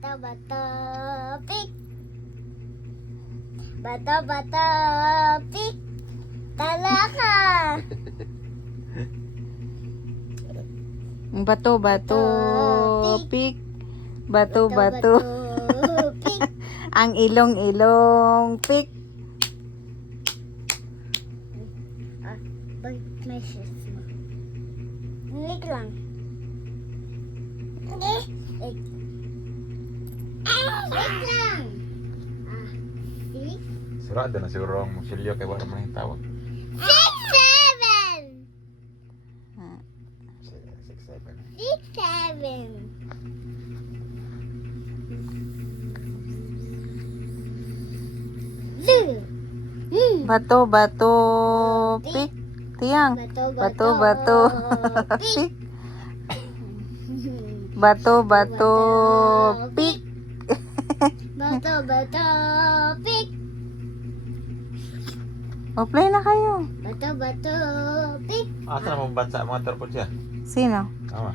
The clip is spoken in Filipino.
Bato, pik. Bato, pik. Talaka. Bato, bato, pik. Bato, bato. Pik. Ang ilong, pik. Bakit may shoes mo? Wait lang. Wait. Wait lang. Six, Surado na siguro ang silyo kay wala man yung tawag. 6, 7. 6, 7. 6, 7. Bato, bato, pik. Tiyang. Bato, bato, pik. Bato, bato, pik. Bato, pik. O, play na kayo. Bato, pik. Asa na mong bansa mga turpod siya? Sino? Tama.